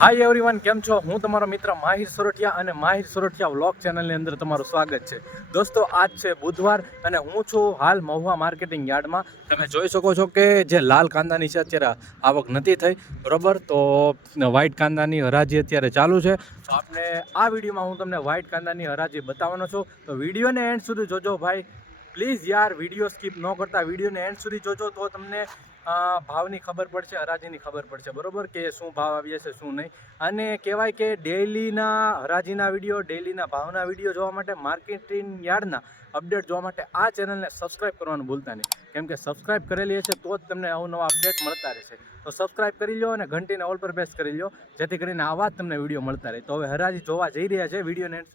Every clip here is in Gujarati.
હાય એવરીવન કેમ છો? હું તમારો મિત્ર માહિર સોરઠિયા અને માહિર સોરઠિયા વ્લોગ ચેનલની અંદર તમારું સ્વાગત છે. દોસ્તો, આજ છે બુધવાર અને હું છું હાલ મહુવા માર્કેટિંગ યાર્ડમાં. તમે જોઈ શકો છો કે જે લાલ કાંદાની છે, અત્યારે આવક નથી થઈ, બરાબર? તો વ્હાઇટ કાંદાની હરાજી અત્યારે ચાલુ છે. તો આપણે આ વિડીયોમાં હું તમને વ્હાઇટ કાંદાની હરાજી બતાવવાનો છું. તો વિડીયોને એન્ડ સુધી જોજો ભાઈ. પ્લીઝ યાર, વીડિયો સ્કીપ ન કરતા. વિડીયોને એન્ડ સુધી જોજો તો તમને ભાવની ખબર પડશે, હરાજીની ખબર પડશે, બરોબર? કે શું ભાવ આવી જશે, શું નહીં. અને કહેવાય કે ડેઈલીના હરાજીના વીડિયો, ડેઇલીના ભાવના વીડિયો જોવા માટે માર્કેટિંગ યાર્ડના અપડેટ જોવા માટે આ ચેનલને સબસ્ક્રાઇબ કરવાનું ભૂલતા નહીં. કેમ કે સબસ્ક્રાઇબ કરેલી હશે તો જ તમને અવનવા અપડેટ મળતા રહેશે. તો સબસ્ક્રાઇબ કરી લો અને ઘંટીને ઓલ પર પ્રેસ કરી લો જેથી કરીને આવા જ તમને વીડિયો મળતા રહે. તો હવે હરાજી જોવા જઈ રહ્યા છે, વિડીયોને end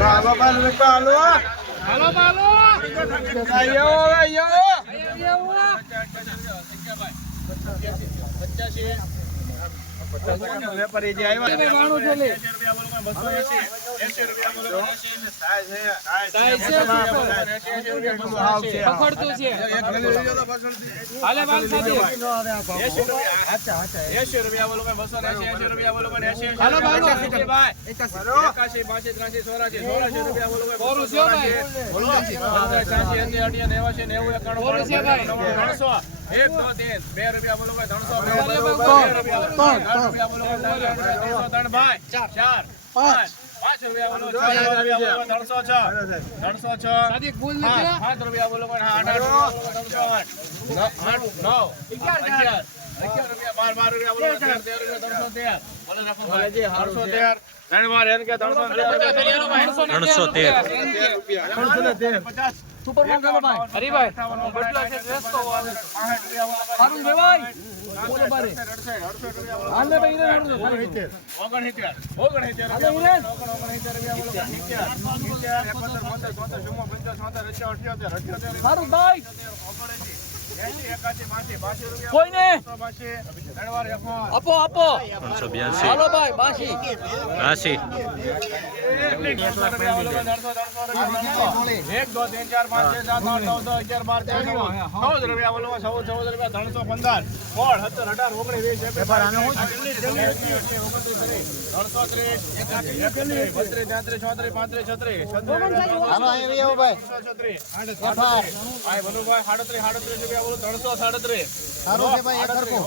હાલો આવ્યા છે હાલો. બાલો છે ભાઈ. ત્રણસો. એક દો ત્રણ. બે રૂપિયા બોલો ભાઈ ત્રણસો રૂપિયા બોલો પણ આઠ આઠ નવ અગિયાર અગિયાર બાર બાર રૂપિયા બોલો તેર રૂપિયા ત્રણસો તેર ત્રણસો તેર સારું ભાઈ બાસી બાસી કોઈને? બાસી આપો આપો. ત્રણસો બ્યાસી. હાલો ભાઈ બાસી. રાશિ એક છ રૂપિયા ત્રણસો સાડત્રીસ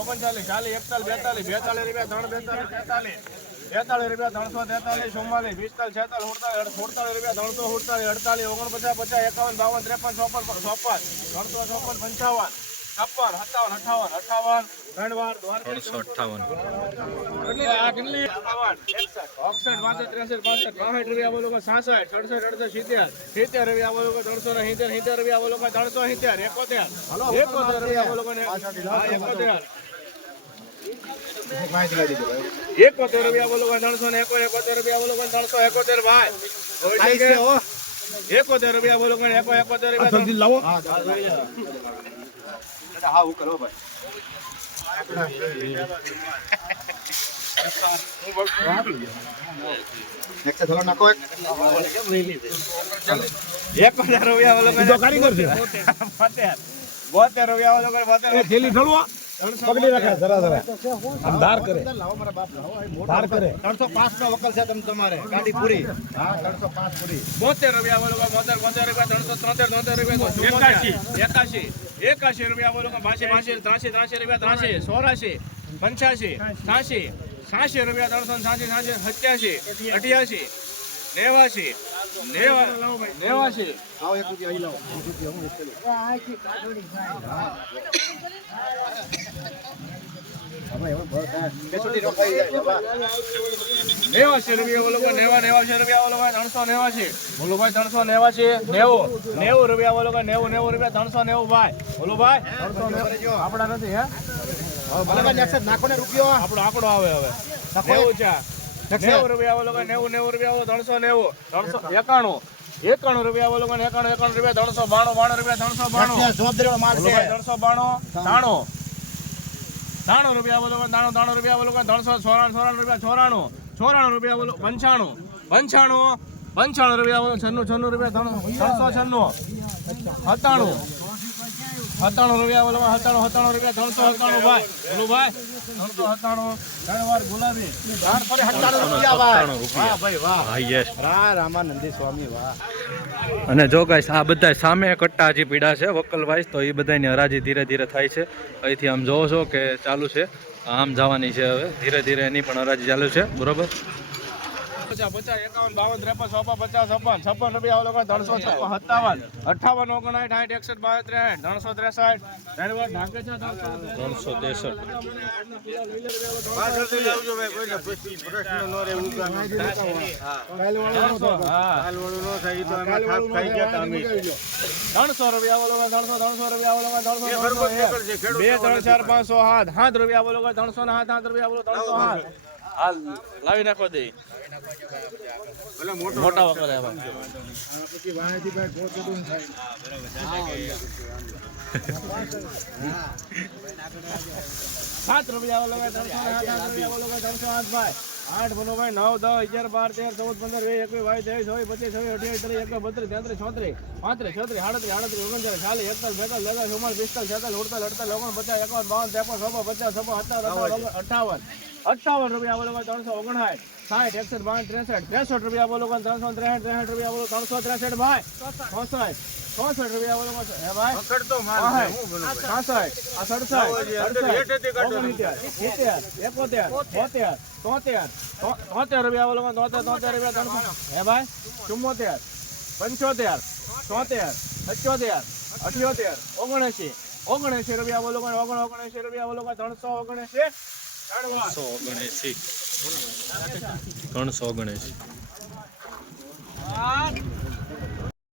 ઓગણચાલીસ ચાલીસ એકતાલીસ બેતાલીસ બેતાલીસ રૂપિયા ત્રણ બેતાલીસ તેતાલીસ. બેતાલીસ રૂપિયા ત્રણસો તેતાલીસ ચુમ્માલીસ પિસ્તાલીસ છેતાલીસ સુડતાલીસ સુડતાલીસ રૂપિયા ત્રણસો સુડતાલીસ અડતાલીસ ઓગણપચાસ પચાસ એકાવન બાવન ત્રેપન ચોપન ચોપન ત્રણસો ચોપન પંચાવન. છપ્પન સત્તાવન અઠાવન અઠાવન ત્રણ ત્રણસો અઠ્ઠાવન. એટલે આ કેટલી? અઠાવન ઓગસઠ બાસઠ ત્રેસઠ પાસઠ બાસઠ રૂપિયા બોલો કે સાસઠ સડસઠ અડસઠ સિત્તેર. સિત્તેર રૂપિયા બોલો કે ત્રણસો ને સિત્તેર સિત્તેર રૂપિયા બોલો કે ત્રણસો સિત્તેર એકોતેર. એકોતેર એકોતેર. એકોતેર રૂપિયા બોલો ત્રણસો ને એકોતેર રૂપિયા બોલો ત્રણસો એકોતેર ભાઈ? એકોતેર રૂપિયા બોલો કે એકો એકોતેર રૂપિયા એકોતેર રૂપિયા બોલો કે કારીગર છે. બોતેર બોતેર. રૂપિયા બોલો બોતેર. થેલી ઠલવા પકડી રાખે જરા જરા. આમ ધાર કરે. ધાર કરે. ત્રણસો પાંચ નો વકલ છે તમે તમારે. ગાડી પૂરી. હા ત્રણસો પાંચ પૂરી. બોતેર રૂપિયા બોલો બોતેર બોતેર રૂપિયા ત્રણસો ત્રોતેર તોતેર રૂપિયા એકાશી. એકાશી. એકાશી રૂપિયા બોલો બાસી બાસી ત્રાસી ત્રાસી રૂપિયા ત્રાસી ચોરાશી પંચ્યાસી સાસી સાસી રૂપિયા ત્રણસો સાસી સાસી સત્યાસી અઠ્યાસી નેવાસી નેવા નેવાસી આવો એક રૂપિયા અહીં લાવો. નેવાસી રૂપિયા બોલો કે નેવા છે રૂપિયા બોલો કે ત્રણસો નેવાસી નેવું નેવું રૂપિયા બોલો નેવું નેવું રૂપિયા ત્રણસો નેવું ભાઈ. બોલો ભાઈ. ત્રણસો નેવું. આપણા નથી હે? ભલે ભાઈ. નેક્સટ નાખો ને રૂપિયો. આપણો આંકડો આવે હવે. નેવું છે નેવું રૂપિયા બોલો કે નેવું નેવું રૂપિયા બોલો ત્રણસો નેવું. ત્રણસો એકાણું. એકાણું રૂપિયા બોલો કે એકાણું એકાણું રૂપિયા ત્રણસો બાણું બાણું રૂપિયા ત્રણસો બાણું. ત્રણસો બાણું. ત્રાણું. ત્રાણું. રૂપિયા બોલો કે ત્રાણું ત્રાણું રૂપિયા બોલો કે ત્રણસો ચોરાણું ચોરાણું રૂપિયા ચોરાણું. ચોરાણું રૂપિયા બોલો પંચાણું. પંચાણું પંચાણું રૂપિયા બોલો છન્નું છન્નું રૂપિયા ત્રણ- ત્રણસો છન્નું. સત્તાણું. સત્તાણું રૂપિયા બોલો સત્તાણું સત્તાણું રૂપિયા ત્રણસો સત્તાણું ભાઈ. બોલું ભાઈ. ત્રણસો સત્તાણું ત્રણ વાર ગુલાબી. ત્રણ ફરી સત્તાણું રૂપિયા વાહ ભાઈ વાહ. હા યસ રા રામાનંદી સ્વામી વાહ. અને જો ગાઈસ આ બધા સામે કટ્ટા હજી પીડા છે વકલ વાઇસ તો એ બધાની હરાજી ધીરે ધીરે થાય છે. અહીંથી આમ જોવો છો કે ચાલુ છે. આમ જવાની છે હવે. ધીરે ધીરે એની પણ હરાજી ચાલુ છે. બરોબર? પચાસ પચાસ એકાવન બાવન ત્રેપન ચોપન પચાસ છપ્પન છપ્પન રૂપિયા ઓલો ત્રણસો છપ્પન સત્તાવન અઠાવન ઓગણસાઠ સાઠ એકસઠ બાવીસ ત્રેસઠ ત્રણસો ત્રેસઠ. રૂપિયા બોલો ત્રણસો ત્રણસો રૂપિયા બોલો ત્રણસો બે ત્રણ ચાર પાંચસો હાથ હાથ રૂપિયા બોલો ત્રણસો ને હાથ હાથ રૂપિયા બોલો ત્રણસો સાત હાલ લાવી નાખો દે. મોટા વખત સાત રૂપિયા ત્રણસો આઠ ભાઈ. આઠ બોલો ભાઈ, નવ, દસ, અગિયાર, બાર, તેર, ચૌદ, પંદર, વીસ, એકવીસ, બાવીસ, ત્રેવીસ, ચોવીસ, પચીસ, છવ્વીસ, અઠ્યાવીસ, ત્રીસ એકવીસ બત્રીસ, તેત્રીસ ચોત્રીસ પાંત્રીસ, છત્રીસ આડત્રીસ આડત્રીસ, ઓગણચાલીસ, ચાલીસ, એકતાલીસ, બેતાલીસ તેતાલીસ ચુમ્માલીસ, પિસ્તાલીસ, છેતાલીસ અડતાલીસ ઓગણ પચાસ એકાવન, બાવન, ત્રેપન ચોપન પચાસ, છપ્પન, સત્તાવન અઠાવન. અઠાવન રૂપિયા બોલો ત્રણસો ઓગણસાઠ. સાઠ એકસઠ બાવન ત્રેસઠ. ત્રેસઠ રૂપિયા બોલો ત્રણસો ત્રેસઠ ત્રેસઠ રૂપિયા બોલો ત્રણસો ત્રેસઠ ભાઈ. ચોસઠ. ચોસઠ રૂપિયા બોલો હે ભાઈ? છાસઠ આ સડસઠ અડસઠ ઓગણસિત્તેર સિત્તેર એકોતેર બોતેર તોતેર તોતેર રૂપિયા બોલો તોતેર તોતેર રૂપિયા ત્રણસો. હે ભાઈ? ચુમ્મોતેર પંચોતેર તોતેર સત્યોતેર અઠ્યોતેર ઓગણએંસી ઓગણએંસી રૂપિયા બોલો ઓગણ ઓગણએંસી રૂપિયા બોલો ત્રણસો ઓગણએંસી વાર. ત્રણસો ઓગણએંસી. ત્રણસો ઓગણએંસી.